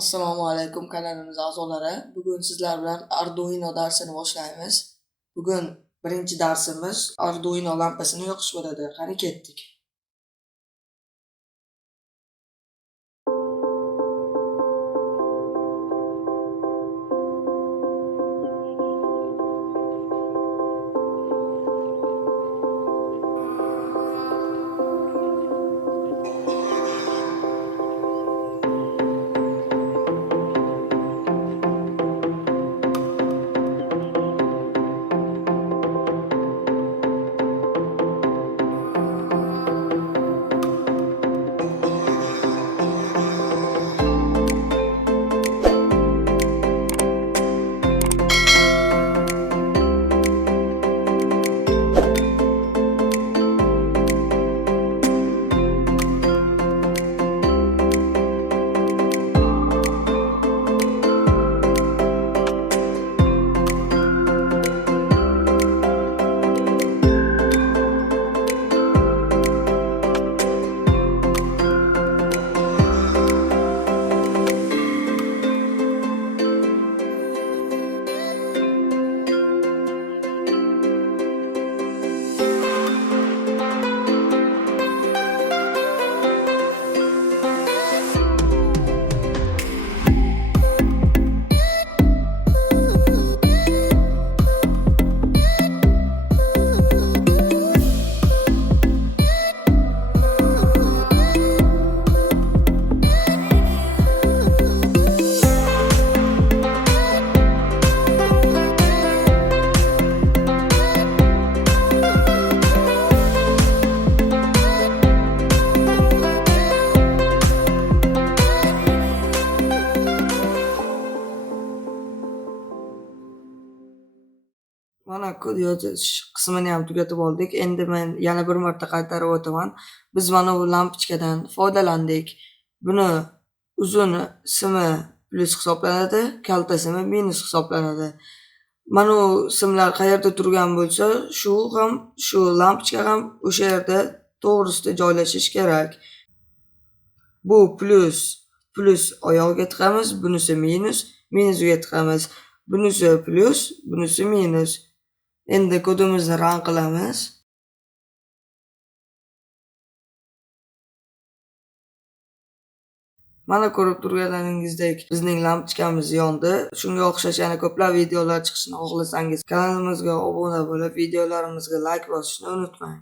Assalomu alaykum kanalimiz a'zolari. Bugun sizlar bilan Arduino darsini boshlaymiz. Bugun birinchi darsimiz Arduino lampasini yoqish bo'ladi. Qani ketdik. Mana kod yozish qismini ham tugatib oldik. Endi men yana bir marta qaytarib o'taman. Biz mana bu lampochkadan foydalandik. Buni uzun simi plus hisoblanadi, kalta simi minus hisoblanadi. Mana bu simlar qayerda turgan bo'lsa, shu lampochka ham o'sha yerda to'g'risida joylashish kerak. Bu plus oyog'iga tiqamiz, bunisi minusga tiqamiz. Bunisi plus, bunisi minus. Endi kodimizni run qilamiz. Mana ko'rib turganingizdek bizning lampochkamiz yondi. Shunga o'xshash yana ko'plab videolar chiqishini xohlasangiz kanalimizga obuna bo'lib, videolarimizga like bosishni unutmang.